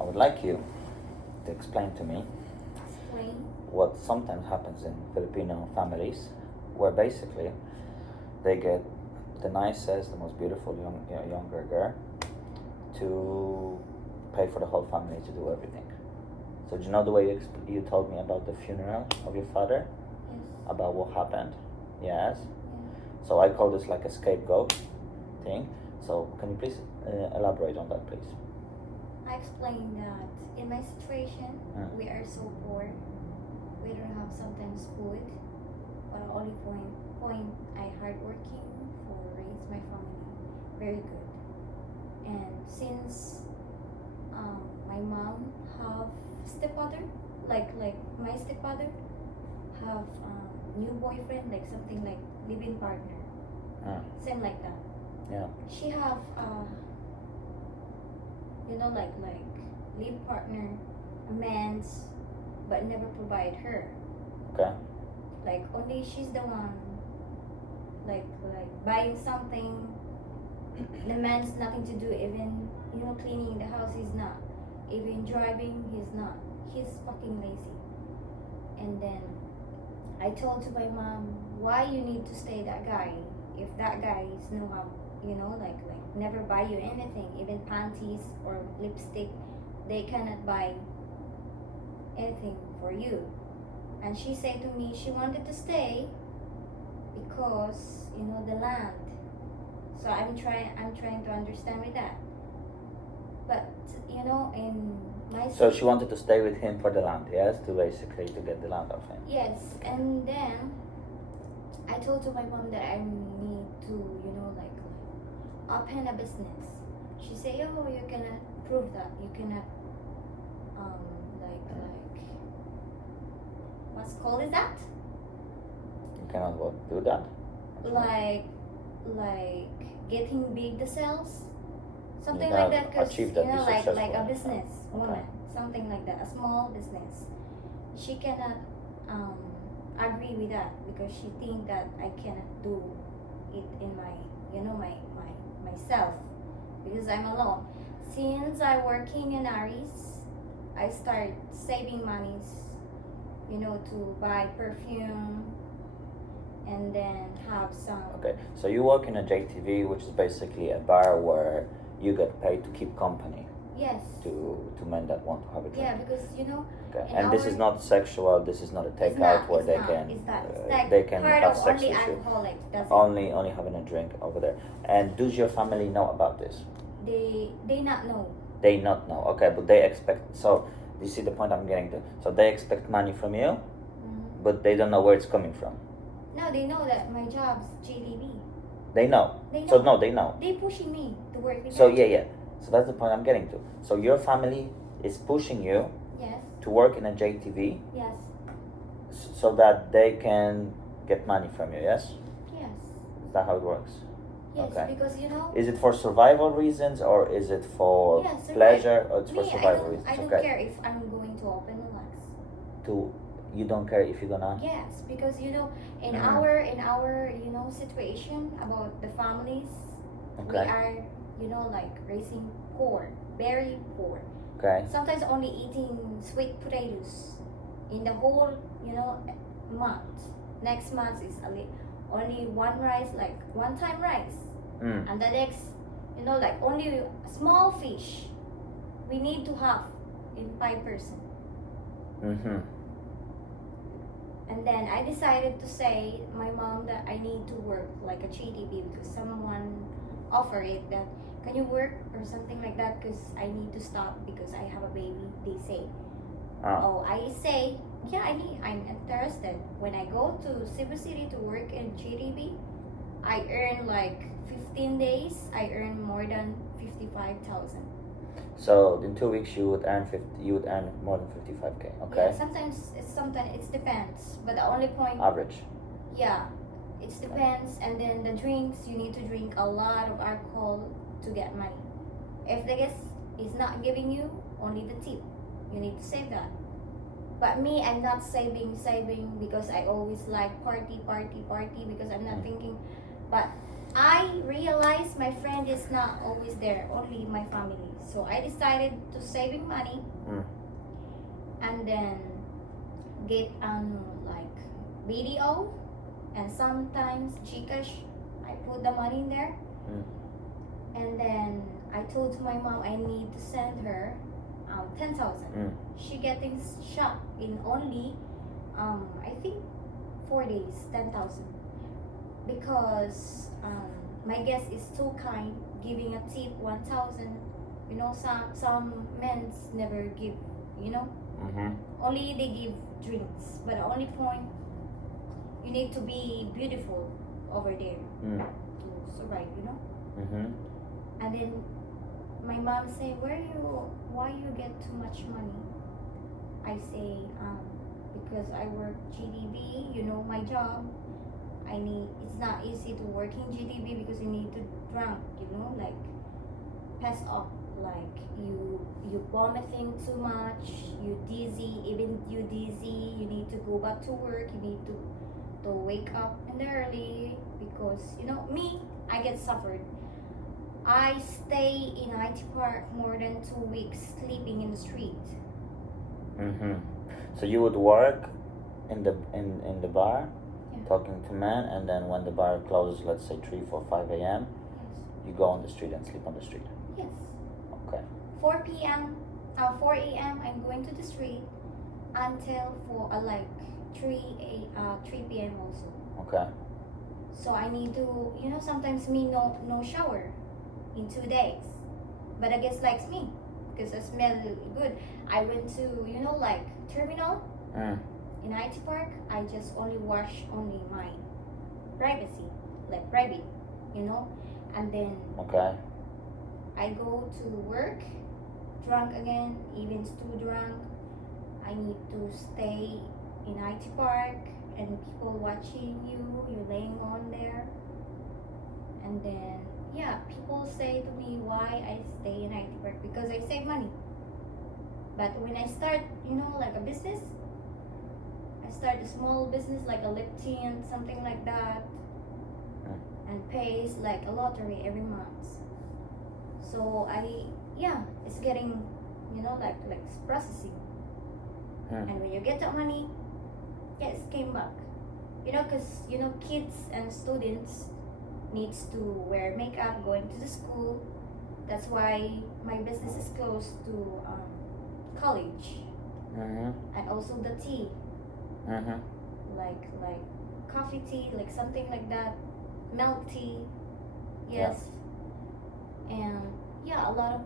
I would like you to explain to me Explain. what sometimes happens in Filipino families, where basically they get the nicest, the most beautiful younger girl to pay for the whole family to do everything. So do you know the way you told me about the funeral of your father? Yes. About what happened? Yes. Yeah. So I call this like a scapegoat thing. So can you please elaborate on that, please? I explained that in my situation, we are so poor. We don't have sometimes food. But the only point I hardworking for raise my family very good. And since my mom have stepfather, like my stepfather have new boyfriend, like something like living partner, same like that. Yeah. She have like live partner, a man's, but never provide her. Okay. Like only she's the one, like buying something. The man's nothing to do, even cleaning the house he's not, even driving he's not. He's fucking lazy. And then I told to my mom, why you need to stay that guy if that guy is no how, like never buy you anything, even panties or lipstick, they cannot buy anything for you. And she said to me she wanted to stay because the land. So I'm trying to understand with that. But in my So she wanted to stay with him for the land, yes, to basically to get the land off him. yes, and then I told to my mom that I need to like open a business. She said, oh, you cannot prove that, you cannot like what's called is that, You cannot do that. like getting big the sales, something You like cannot that, because achieve that, be like successful a in it. business woman, Okay. something like that, a small business. She cannot agree with that because she think that I cannot do it in my myself because I'm alone. Since I working in Aries, I start saving monies, to buy perfume and then have some. Okay, so you work in a JTV, which is basically a bar where you get paid to keep company Yes. to men that want to have a drink. Yeah, because Okay, in and this is not sexual. This is not a it's takeout not, where it's they not, can it's not. It's like they can part have of sex only with you. alcoholic. That's it. Only having a drink over there. And does your family know about this? They not know. They not know. Okay, but they expect. So you see the point I'm getting to. So they expect money from you, but they don't know where it's coming from. No, they know that my job's JDB. They know. They know. So no, they know. They pushing me to work with So them. yeah. So that's the point I'm getting to. So your family is pushing you Yes. to work in a JTV Yes. so that they can get money from you. Yes. Yes. Is that how it works? Yes. Okay. Because Is it for survival reasons or is it for Yes, pleasure or it's for me, survival reasons? I don't Okay. care if I'm going to open the locks. You don't care if you're gonna. Yes, because in Mhm. our situation about the families, we Okay. are like raising poor, very poor. Okay. Sometimes only eating sweet potatoes in the whole month. Next month is only one rice, like one time rice, and the next like only small fish. We need to have in 5%. Mm-hmm. And then I decided to say my mom that I need to work like a GDP because someone offered it that can you work or something like that because I need to stop because I have a baby. They say, oh, I say yeah, I'm interested. When I go to Cebu City to work in GDP, I earn like 15 days. I earn more than 55,000. So in 2 weeks you would earn more than 55K. Okay. Yeah, sometimes it depends, but the only point. Average. Yeah, it depends, and then the drinks, you need to drink a lot of alcohol to get money. If the guest is not giving you only the tip, you need to save that. But me, I'm not saving because I always like party because I'm not thinking. But I realized my friend is not always there, only my family. So I decided to saving money and then get like BDO and sometimes Gcash. I put the money in there and then I told my mom I need to send her 10,000. She getting shocked in only I think 4 days 10,000 because my guest is too kind giving a tip 1,000. You know, some men never give, you know, only they give drinks, but the only point you need to be beautiful over there to survive, you know. And then my mom say, why you get too much money? I say because I work GDB, you know, my job. It's not easy to work in GDB because you need to drink, you know, like pass off, like you vomiting too much, you dizzy, even you dizzy, you need to go back to work, you need to wake up in the early because, you know, me, I get suffered. I stay in IT Park more than 2 weeks sleeping in the street. So you would work in the bar, talking to men, and then when the bar closes, let's say 3, 4, 5 a.m., Yes. you go on the street and sleep on the street. Yes. Okay. 4 a.m. I'm going to the street until like 3 p.m. also. Okay. So I need to, you know, sometimes me no shower in 2 days, but I guess likes me because I smell good. I went to, you know, like terminal in IT Park. I just only wash only my privacy, like private, you know, and then Okay. I go to work drunk again, even too drunk. I need to stay in IT Park and people watching you, you're laying on there. And then, yeah, people say to me why I stay in IT Park because I save money. But when I start, you know, like a business, I start a small business like a lip tint, something like that, and pays like a lottery every month. So it's getting, you know, like processing. And when you get that money, it came back. You know, because, you know, kids and students needs to wear makeup, going to the school. That's why my business is close to college. And also the tea. Like coffee tea, like something like that. Milk tea. Yes. And yeah, a lot of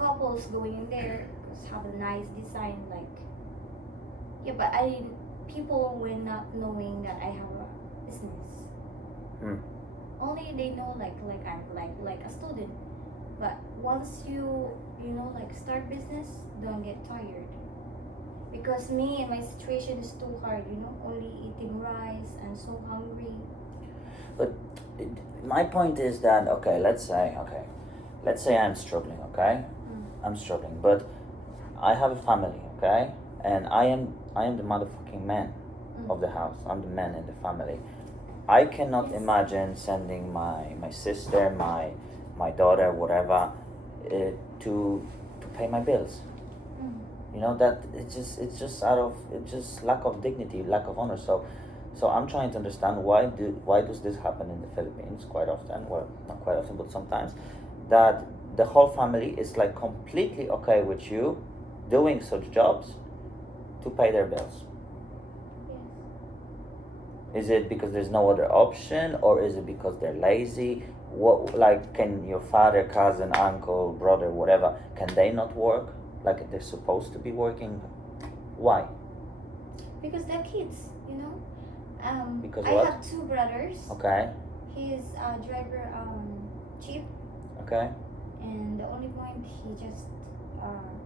couples going in there because have a nice design, like but people were not knowing that I have a business. Only they know like I'm like a student. But once you know, like start business, don't get tired. Because me and my situation is too hard, you know, only eating rice and so hungry. But my point is that let's say I'm struggling, I'm struggling, but I have a family, and I am the motherfucking man of the house. I'm the man in the family. I cannot imagine sending my sister, my daughter, whatever, to pay my bills. You know, that it's just lack of dignity, lack of honor. So I'm trying to understand why does this happen in the Philippines quite often? Well, not quite often, but sometimes, that the whole family is like completely okay with you doing such jobs to pay their bills. Yes. Is it because there's no other option, or is it because they're lazy? What, like, can your father, cousin, uncle, brother, whatever, can they not work like they're supposed to be working? Why? Because they're kids, you know. Because I what? have 2 brothers. Okay. He's a driver jeep, Okay. and the only point he just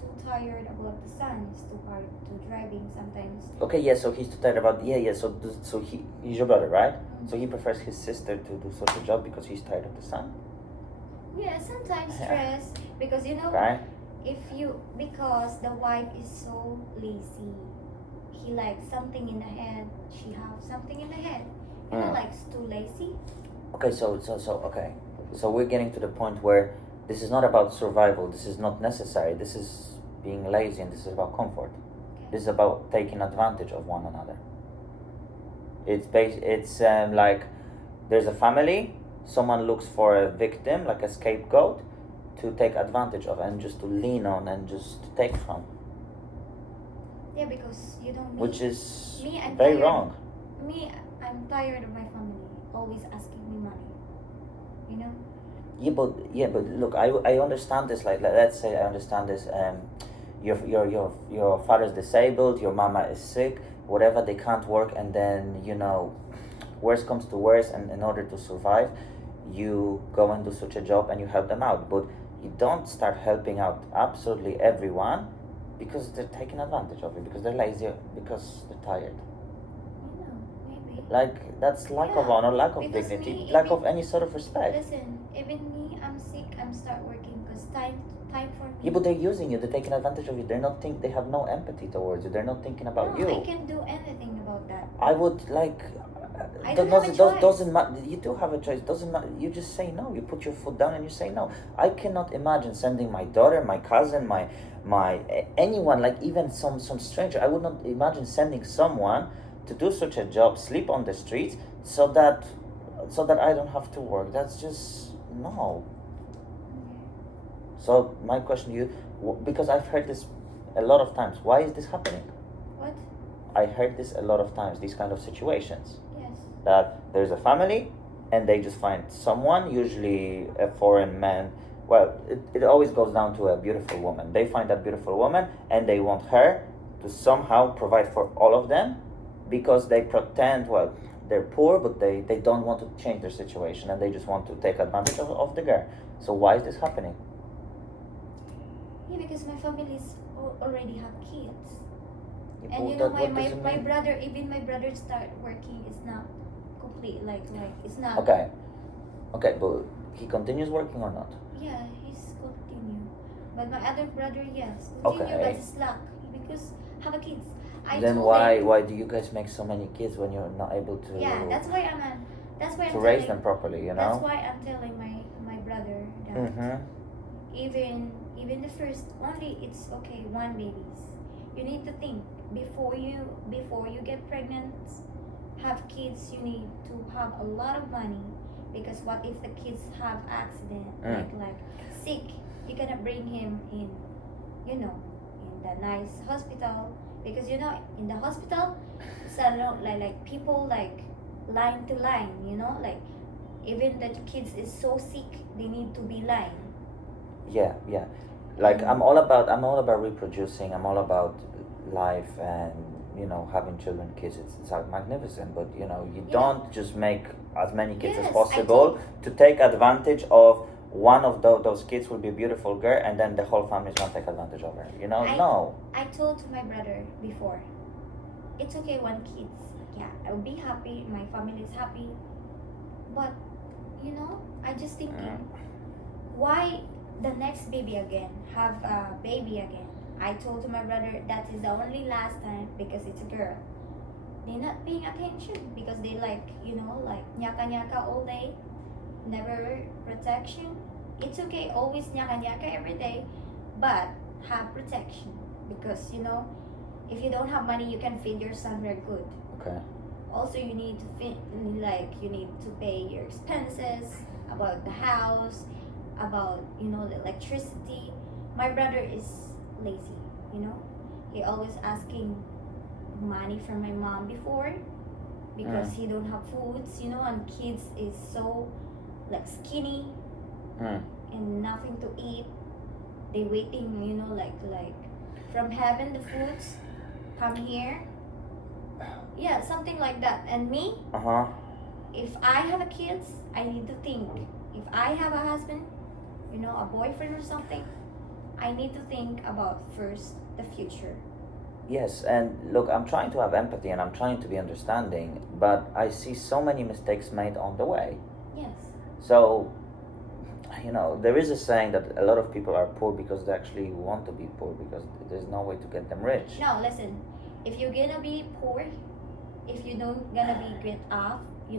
too tired about the sun. It's too hard to driving sometimes. Okay, yeah, so he's too tired about so he's your brother, right? So he prefers his sister to do such a job because he's tired of the sun? Yeah, sometimes stress because, you know, Okay. because the wife is so lazy. He likes something in the head, she have something in the head. You know, like too lazy. Okay, okay. So we're getting to the point where this is not about survival. This is not necessary. This is being lazy, and this is about comfort. This is about taking advantage of one another. It's like there's a family. Someone looks for a victim, like a scapegoat, to take advantage of and just to lean on and just to take from. Yeah, because you don't. Which is I'm very tired. wrong. I'm tired of my family always asking me money. You know. Yeah, but look, I understand this. Like, let's say I understand this. Your father's disabled. Your mama is sick. Whatever, they can't work, and then worst comes to worst, and in order to survive, you go and do such a job and you help them out. But you don't start helping out absolutely everyone because they're taking advantage of you, because they're lazy, because they're tired. I know, maybe. Like, that's lack of honor, lack of Because dignity, lack of any sort of respect. Listen, even me, I'm sick. I'm start working because time for me. Yeah, but they're using you. They're taking advantage of you. They're not They have no empathy towards you. They're not thinking about you. I can't do anything about that. I would like. I don't have a choice. Doesn't matter. You do have a choice. Doesn't matter. You just say no. You put your foot down and you say no. I cannot imagine sending my daughter, my cousin, my anyone, like even some stranger. I would not imagine sending someone to do such a job, sleep on the streets, so that I don't have to work. That's just no. So my question to you, because I've heard this a lot of times, why is this happening? What? I heard this a lot of times, these kind of situations. Yes. That there's a family and they just find someone, usually a foreign man. Well, it always goes down to a beautiful woman. They find that beautiful woman and they want her to somehow provide for all of them, because they pretend, well, they're poor, but they don't want to change their situation and they just want to take advantage of the girl. So why is this happening? Yeah, because my families already have kids. Yeah, And my brother, even my brother start working, is not complete, like it's not. Okay, but he continues working or not? Yeah, he's continue. But my other brother, yes, continue, but it's luck because have a kids. Then why do you guys make so many kids when you're not able to? Yeah, that's why I'm raise them properly, That's why I'm telling my brother that even the first only, it's okay, one babies. You need to think before you get pregnant, have kids. You need to have a lot of money, because what if the kids have accident, like sick? You cannot bring him in, in the nice hospital, because in the hospital, so like people like line to line, like even the kids is so sick, they need to be line. Yeah. Like I'm all about reproducing. I'm all about life and having children, kids. It's magnificent, but you don't just make as many kids as possible to take advantage of one of those kids. Will be a beautiful girl, and then the whole family's gonna take advantage of her. No. I told my brother before, it's okay, one kids. Yeah, I will be happy. My family is happy, but I just thinking, why the next baby again, have a baby again. I told to my brother that is the only last time, because it's a girl. They're not paying attention because they like nyaka nyaka all day, never protection. It's okay, always nyaka nyaka every day, but have protection, because if you don't have money, you can feed your son very good. Okay. Also, you need to pay your expenses, about the house, about the electricity. My brother is lazy, he always asking money from my mom before, because he don't have foods, and kids is so like skinny and nothing to eat. They waiting, like from heaven the foods come here. Yeah, something like that. And me, if I have a kids, I need to think, if I have a husband, a boyfriend or something, I need to think about first the future. Yes, and look, I'm trying to have empathy and I'm trying to be understanding, but I see so many mistakes made on the way. Yes. So, there is a saying that a lot of people are poor because they actually want to be poor, because there's no way to get them rich. No, listen, if you're gonna be poor, if you don't gonna be great off, you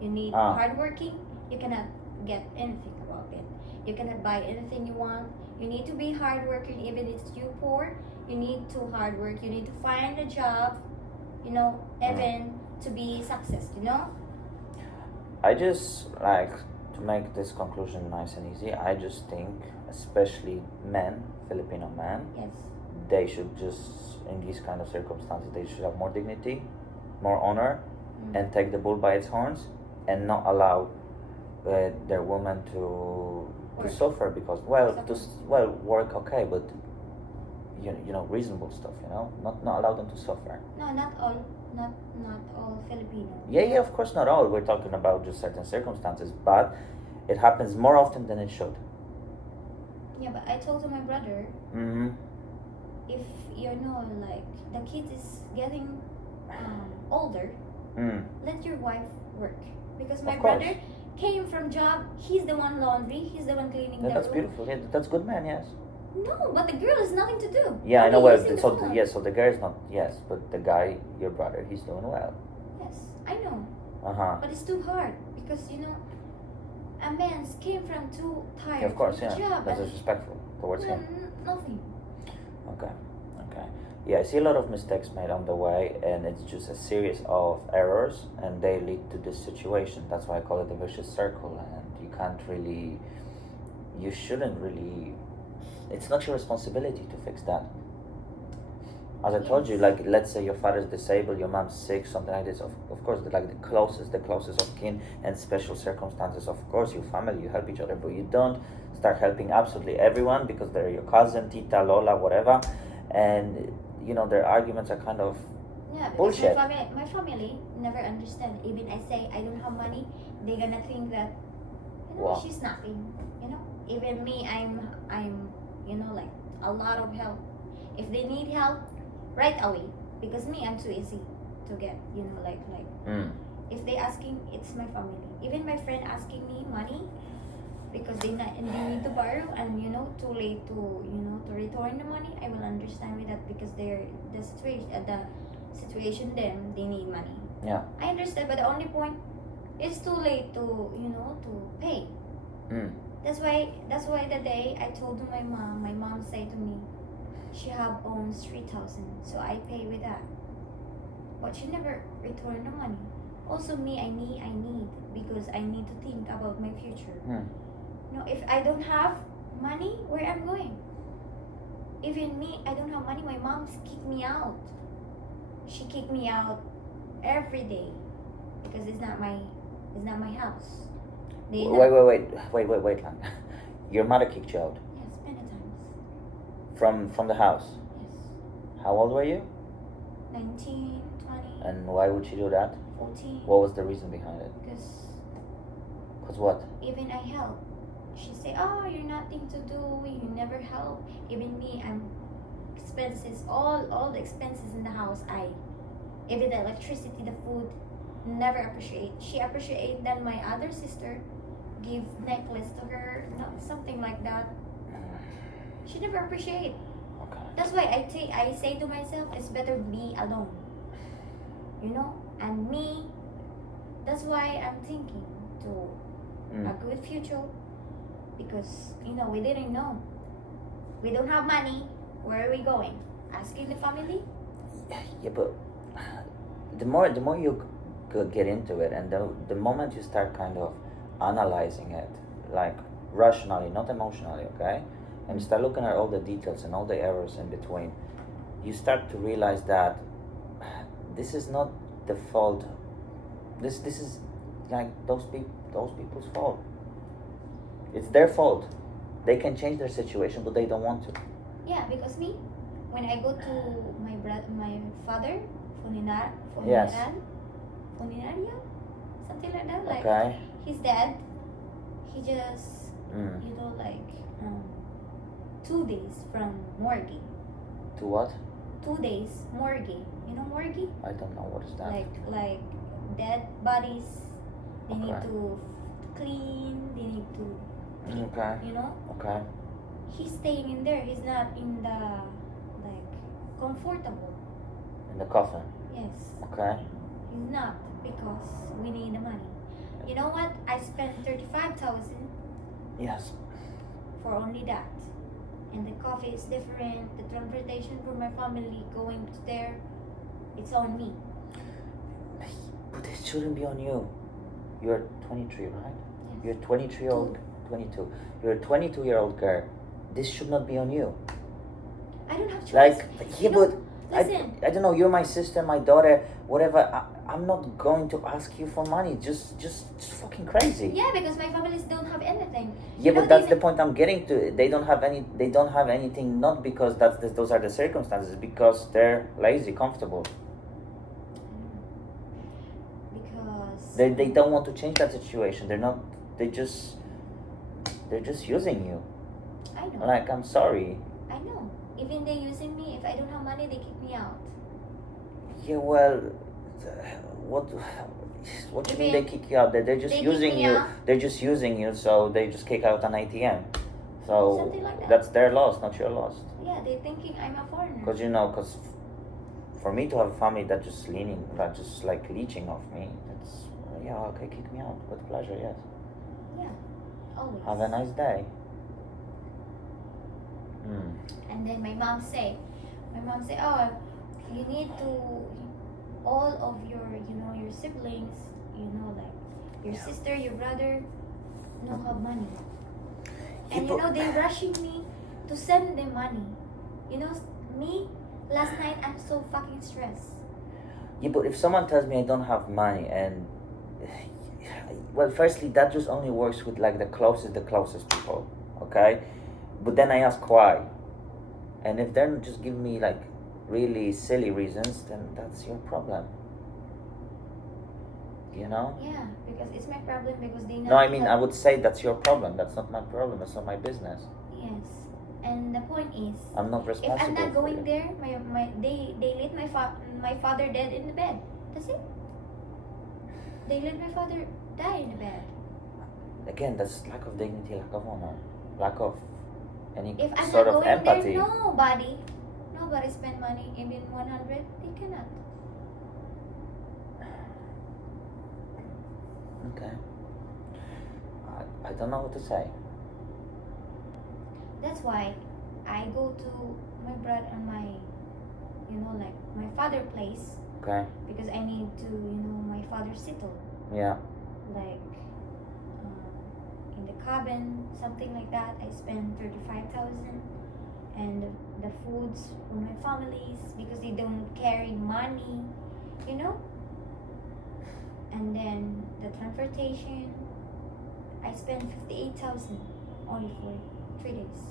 need hardworking, you cannot get anything about it. You cannot buy anything you want. You need to be hardworking, even if you poor. You need to hard work. You need to find a job, even to be success. I just like to make this conclusion nice and easy. I just think, especially men, Filipino men, Yes. they should just, in these kind of circumstances, they should have more dignity, more honor, and take the bull by its horns, and not allow their woman to Work. suffer because work okay, but reasonable stuff, not allow them to suffer. No, not all. Not all Filipino. Yeah, of course not all. We're talking about just certain circumstances, but it happens more often than it should. Yeah, but I told to my brother, Mm-hmm. if like the kid is getting older, let your wife work, because my Of course. brother came from job. He's the one laundry. He's the one cleaning Yeah, the that's room. beautiful. Yeah, that's good, man. Yes. No, but the girl has nothing to do. Yeah, I know. Only Well, using the so phone. yes, so the girl is not. Yes, but the guy, your brother, he's doing well. Yes, I know, But it's too hard because a man came from too tired. Yeah, of course, from the yeah. job That's and disrespectful towards him. nothing. Okay. Yeah, I see a lot of mistakes made on the way, and it's just a series of errors, and they lead to this situation. That's why I call it a vicious circle, and you shouldn't really. It's not your responsibility to fix that. As I told you, like, let's say your father's disabled, your mom's sick, something like this. Of course, the closest of kin and special circumstances. Of course, your family, you help each other, but you don't start helping absolutely everyone because they're your cousin, tita, lola, whatever, and their arguments are kind of Yeah, because bullshit. my family never understand. Even I say I don't have money, they gonna think that Wow. she's nothing. Even me, I'm like a lot of help. If they need help, right away. Because me, I'm too easy to get. Like if they asking, it's my family. Even my friend asking me money because they need to borrow and too late to to return the money, I will understand with that because the situation them, they need money. Yeah. I understand, but the only point, it's too late to to pay. That's why the day I told to my mom said to me, she have owns 3,000, so I pay with that. But she never returned the money. Also me, I need because I need to think about my future. If I don't have money, where I'm going? Even me, I don't have money. My mom's kicked me out. She kicked me out every day because it's not my house. Wait. Lang. Your mother kicked you out Yes, many times. from the house. Yes. How old were you? 19, 20, And why would she do that? 14. What was the reason behind it? Cause what? Even I help. She say, "Oh, you're nothing to do. You never help." Even me, I'm expenses. All the expenses in the house. Even the electricity, the food, never appreciate. She appreciate that my other sister give necklace to her, not something like that. She never appreciate. Okay. That's why I say to myself, it's better be alone. And me, that's why I'm thinking to a good future, because we didn't know. We don't have money. Where are we going? Asking the family? Yeah, but the more you get into it, and the moment you start kind of analyzing it, like rationally, not emotionally, okay, and you start looking at all the details and all the errors in between, you start to realize that this is not the fault. This is like those people's fault. It's their fault. They can change their situation, but they don't want to. Yeah, because me, when I go to my father, Yes. funeraria, something like that. Like Okay. he's dead. He just 2 days from morgue. To what? 2 days morgue. Morgue? I don't know what is that. Like dead bodies. They need Okay. to clean. They need to Okay. Okay. He's staying in there. He's not in the comfortable. In the coffin. Yes. Okay. He's not, because we need the money. You know what? I spent 35,000 Yes. for only that. And the coffee is different. The transportation for my family going to there, it's on me. But it shouldn't be on you. You're 23, right? Yes. You're 23-year-old, 22. You're a 22-year-old girl. This should not be on you. I don't have choice. Like, yeah, but listen. I don't know. You're my sister, my daughter, whatever. I'm not going to ask you for money. Just fucking crazy. Yeah, because my families don't have anything. Yeah, You know, but that's these- the point I'm getting to. They don't have anything. Not because those are the circumstances. Because they're lazy, comfortable. Because They don't want to change that situation. They're not. They're just using you. I know. Like, I'm sorry. I know. Even they using me. If I don't have money, they kick me out. Yeah, well, what do you mean they kick you out? They're just They using kick me you. out. They're just using you, so they just kick out an ATM. So Something like that. that's their loss, not your loss. Yeah, they're thinking I'm a foreigner. Because for me to have a family that just like leeching off me, it's yeah, okay, kick me out with pleasure, yes. Yeah, always. Have a nice day. And then my mom say, oh, you need to, all of your, your siblings, like your sister, your brother, don't have money. And they're rushing me to send them money. Me, last night I'm so fucking stressed. Yeah, but if someone tells me I don't have money, and well, firstly, that just only works with like the closest people, okay? But then I ask why, and if they're just giving me like really silly reasons, then that's your problem. Yeah, because it's my problem because they know. No, I mean, I would say that's your problem. That's not my problem. That's not my business. Yes, and the point is, I'm not responsible. if I'm not for going you. there, they let my father dead in the bed. That's it. They let my father die in the bed. Again, that's lack of dignity, lack of honor, lack of any If I'm sort not of going empathy. there, nobody spend money. Even 100, they cannot. Okay. I don't know what to say. That's why I go to my brother and like my father place Okay. because I need to, my father settle. Yeah. Like in the cabin, something like that. I spend 35,000, and the foods for my families because they don't carry money, and then the transportation. I spend 58,000 only for 3 days.